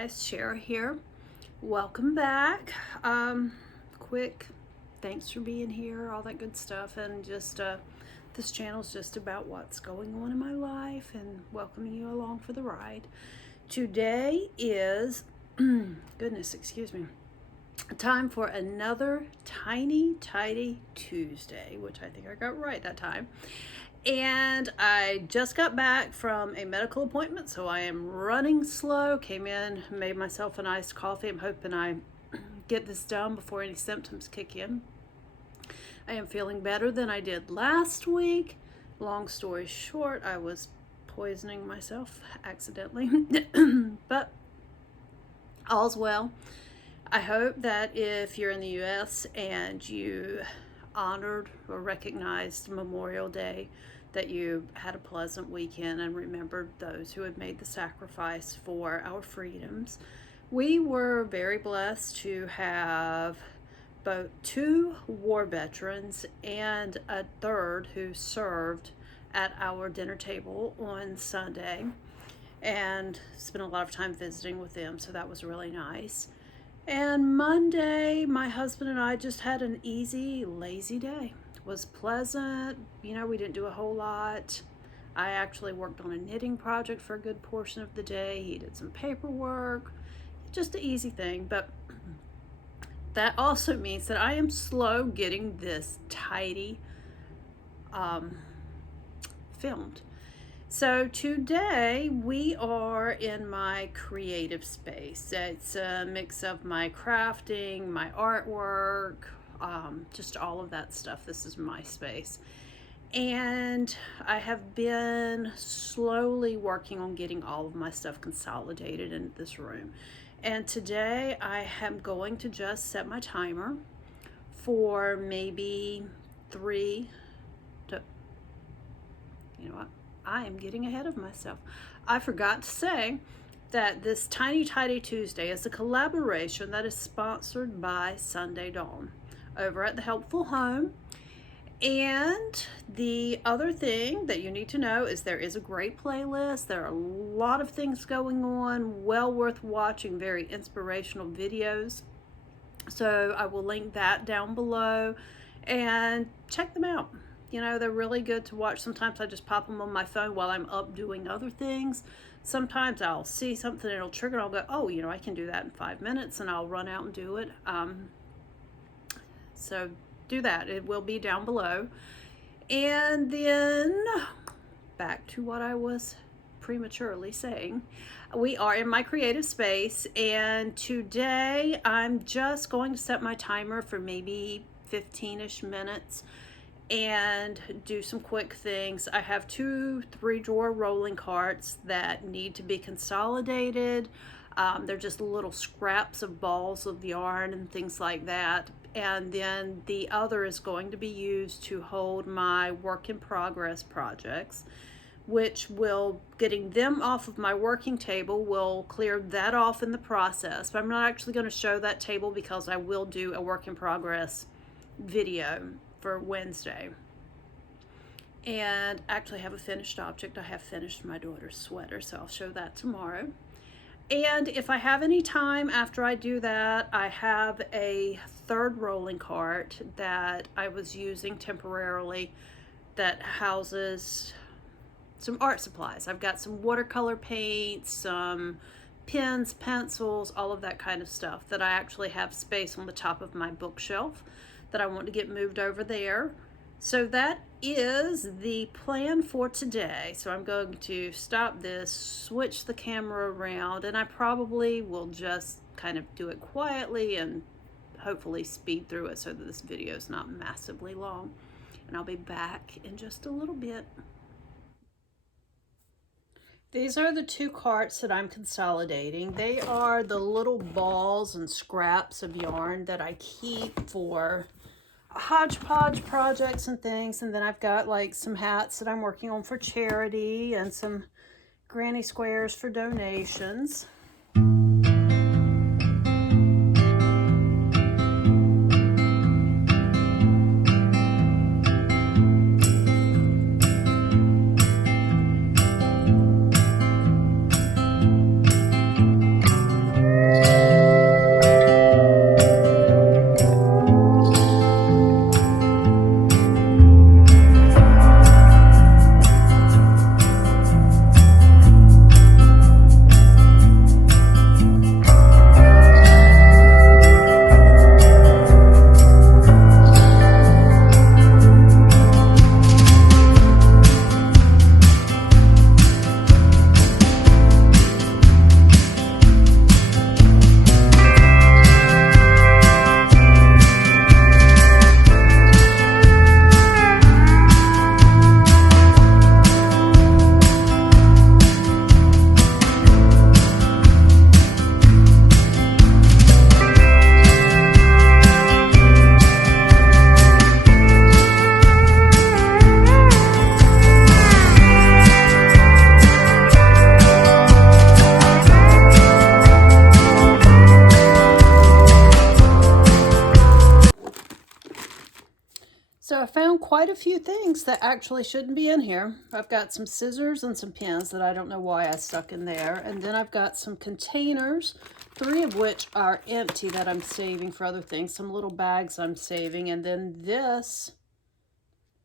guys, Cher here. Welcome back. Quick thanks for being here, all that good stuff, and just this channel's just about what's going on in my life and welcoming you along for the ride. Today is goodness, excuse me, time for another tiny tidy Tuesday, which I think I got right that time. And I just got back from a medical appointment, so I am running slow. Came in, made myself an iced coffee. I'm hoping I get this done before any symptoms kick in. I am feeling better than I did last week. Long story short, I was poisoning myself accidentally, but all's well. I hope that if you're in the U.S. and you honored or recognized Memorial Day, that you had a pleasant weekend and remembered those who had made the sacrifice for our freedoms. We were very blessed to have both 2 war veterans and a third who served at our dinner table on Sunday, and spent a lot of time visiting with them, so that was really nice. And Monday, my husband and I just had an easy, lazy day. It was pleasant. You know, we didn't do a whole lot. I actually worked on a knitting project for a good portion of the day. He did some paperwork. Just an easy thing. But that also means that I am slow getting this tidy filmed. So today we are in my creative space. It's a mix of my crafting, my artwork, just all of that stuff. This is my space. And I have been slowly working on getting all of my stuff consolidated into this room. And today I am going to just set my timer for maybe 3 to, you know what? I am getting ahead of myself. I forgot to say that this Tiny Tidy Tuesday is a collaboration that is sponsored by Sunday Dawn over at the Helpful Home. And the other thing that you need to know is there is a great playlist. There are a lot of things going on, well worth watching, very inspirational videos. So I will link that down below and check them out. You know, they're really good to watch. Sometimes I just pop them on my phone while I'm up doing other things. Sometimes I'll see something and it'll trigger and I'll go, oh, you know, I can do that in 5 minutes, and I'll run out and do it. So do that. It will be down below. And then back to what I was prematurely saying. We are in my creative space, and today I'm just going to set my timer for maybe 15-ish minutes and do some quick things. I have 2 3-drawer rolling carts that need to be consolidated. They're just little scraps of balls of yarn and things like that. And then the other is going to be used to hold my work in progress projects, which will, getting them off of my working table will clear that off in the process. But I'm not actually going to show that table because I will do a work in progress video for Wednesday. And actually have a finished object. I have finished my daughter's sweater, so I'll show that tomorrow. And if I have any time after I do that, I have a 3rd rolling cart that I was using temporarily that houses some art supplies. I've got some watercolor paints, some pens, pencils, all of that kind of stuff that I actually have space on the top of my bookshelf that I want to get moved over there. So that is the plan for today. So I'm going to stop this, switch the camera around, and I probably will just kind of do it quietly and hopefully speed through it so that this video is not massively long. And I'll be back in just a little bit. These are the 2 carts that I'm consolidating. They are the little balls and scraps of yarn that I keep for hodgepodge projects and things. And then I've got like some hats that I'm working on for charity and some granny squares for donations. quite a few things that actually shouldn't be in here. I've got some scissors and some pins that I don't know why I stuck in there. And then I've got some containers, 3 of which are empty that I'm saving for other things. Some little bags I'm saving. And then this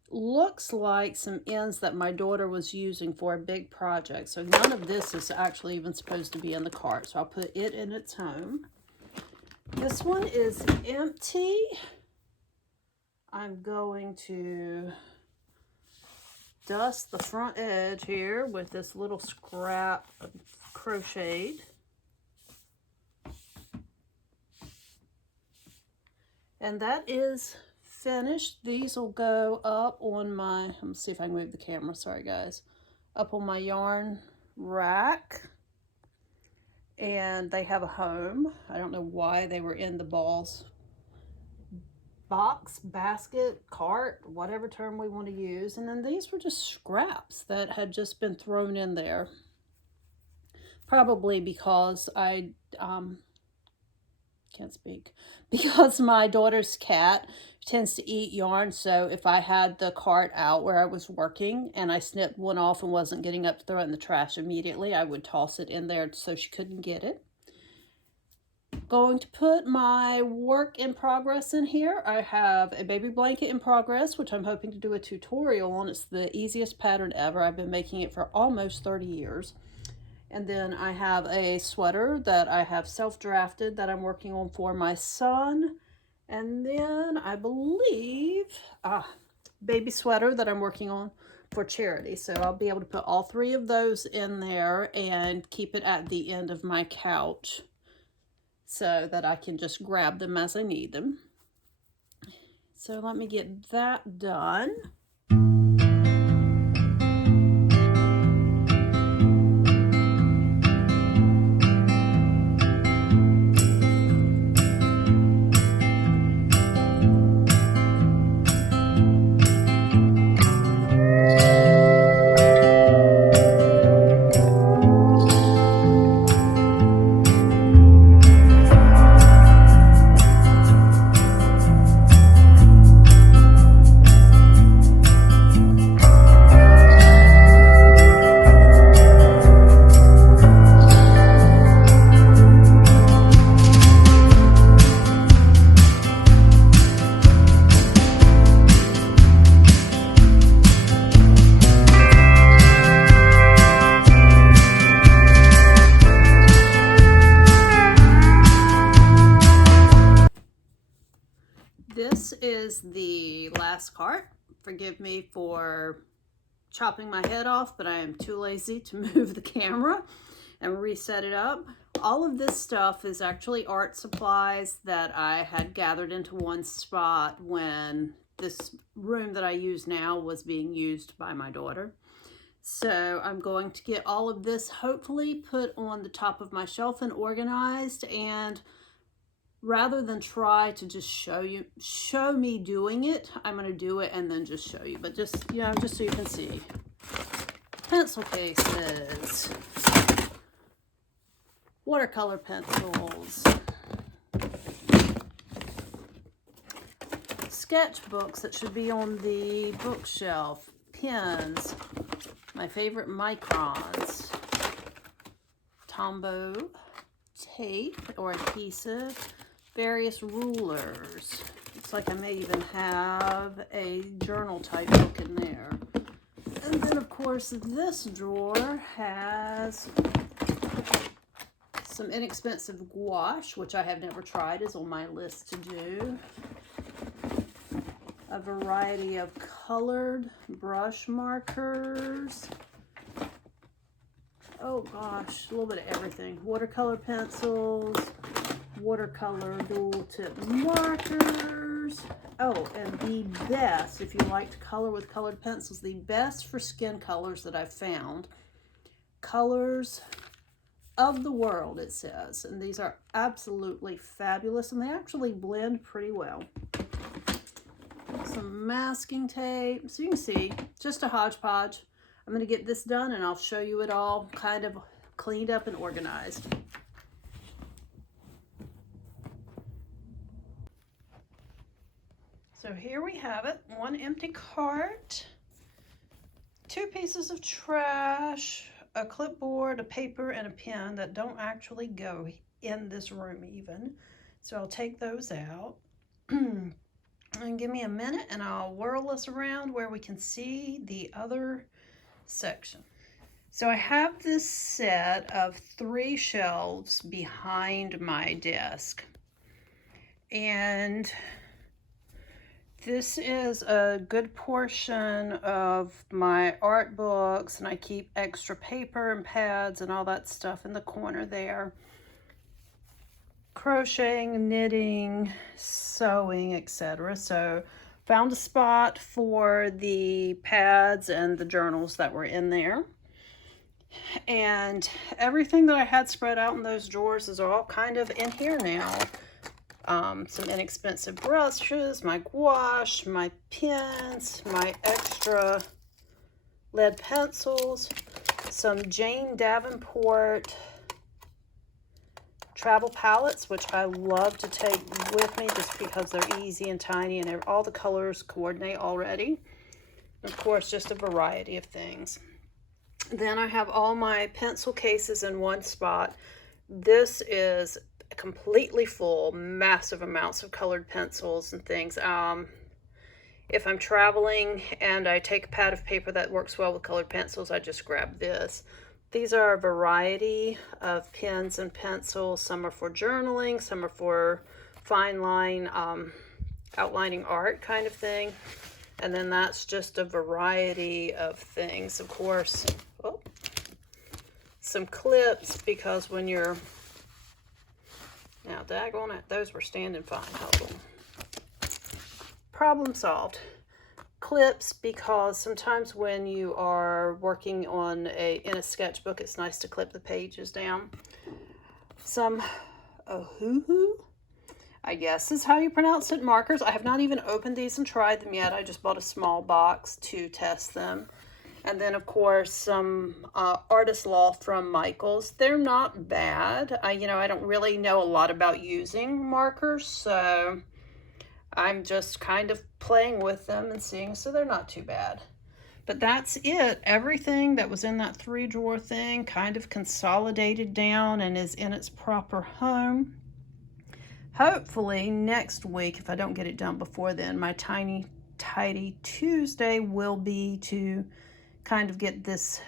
looks like some ends that my daughter was using for a big project. So none of this is actually even supposed to be in the cart. So I'll put it in its home. This one is empty. I'm going to dust the front edge here with this little scrap of crocheted. And that is finished. These will go up on my, let me see if I can move the camera, sorry guys, up on my yarn rack. And they have a home. I don't know why they were in the balls box, basket, cart, whatever term we want to use. And then these were just scraps that had just been thrown in there. Probably because I can't speak. Because my daughter's cat tends to eat yarn, so if I had the cart out where I was working and I snipped one off and wasn't getting up to throw it in the trash immediately, I would toss it in there so she couldn't get it. Going to put my work in progress in here. I have a baby blanket in progress, which I'm hoping to do a tutorial on. It's the easiest pattern ever. I've been making it for almost 30 years. And then I have a sweater that I have self-drafted that I'm working on for my son. And then I believe baby sweater that I'm working on for charity. So I'll be able to put all 3 of those in there and keep it at the end of my couch, so that I can just grab them as I need them. So let me get that done. This is the last cart. Forgive me for chopping my head off, but I am too lazy to move the camera and reset it up. All of this stuff is actually art supplies that I had gathered into one spot when this room that I use now was being used by my daughter. So I'm going to get all of this hopefully put on the top of my shelf and organized, and rather than try to just show me doing it, I'm going to do it and then just show you. But just, you know, just so you can see. Pencil cases. Watercolor pencils. Sketchbooks that should be on the bookshelf. Pens. My favorite microns. Tombow tape or adhesive. Various rulers. Looks like I may even have a journal type book in there. And then of course this drawer has some inexpensive gouache, which I have never tried, is on my list to do. A variety of colored brush markers. Oh gosh, a little bit of everything. Watercolor pencils, watercolor dual tip markers. Oh, and the best, if you like to color with colored pencils, the best for skin colors that I've found. Colors of the world, it says. And these are absolutely fabulous, and they actually blend pretty well. Some masking tape. So you can see, just a hodgepodge. I'm going to get this done and I'll show you it all kind of cleaned up and organized. So here we have it, one empty cart, 2 pieces of trash, a clipboard, a paper, and a pen that don't actually go in this room even. So I'll take those out. And give me a minute and I'll whirl this around where we can see the other section. So I have this set of 3 shelves behind my desk. And this is a good portion of my art books, and I keep extra paper and pads and all that stuff in the corner there. Crocheting, knitting, sewing, etc. So found a spot for the pads and the journals that were in there. And everything that I had spread out in those drawers is all kind of in here now. Some inexpensive brushes, my gouache, my pens, my extra lead pencils, some Jane Davenport travel palettes, which I love to take with me just because they're easy and tiny and all the colors coordinate already. And of course, just a variety of things. Then I have all my pencil cases in one spot. This is completely full, massive amounts of colored pencils and things. If I'm traveling and I take a pad of paper that works well with colored pencils, I just grab this. These are a variety of pens and pencils. Some are for journaling, some are for fine line, outlining art kind of thing. And then that's just a variety of things. Of course, some clips, because when you're, now daggone it, those were standing fine. Hold on. Problem solved. Clips, because sometimes when you are working in a sketchbook, it's nice to clip the pages down. Some Ohuhu, I guess is how you pronounce it, markers. I have not even opened these and tried them yet. I just bought a small box to test them. And then of course some Artist Loft from Michaels. They're not bad. I don't really know a lot about using markers, so I'm just kind of playing with them and seeing, so they're not too bad. But that's it. Everything that was in that 3-drawer thing kind of consolidated down and is in its proper home. Hopefully next week, if I don't get it done before then, my Tiny Tidy Tuesday will be to kind of get this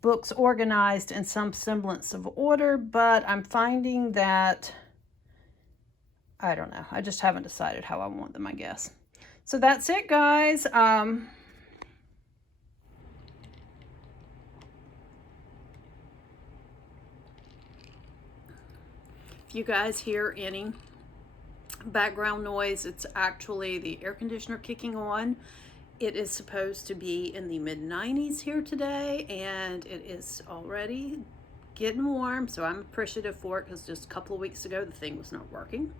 books organized in some semblance of order, but I'm finding that I don't know. I just haven't decided how I want them, I guess. So that's it, guys. If you guys hear any background noise, it's actually the air conditioner kicking on. It is supposed to be in the mid-90s here today, and it is already getting warm, so I'm appreciative for it because just a couple of weeks ago the thing was not working.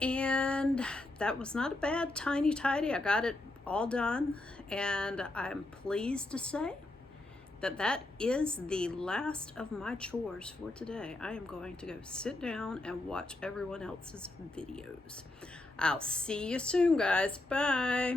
And that was not a bad tiny tidy. I got it all done, and I'm pleased to say that that is the last of my chores for today. I am going to go sit down and watch everyone else's videos. I'll see you soon, guys. Bye.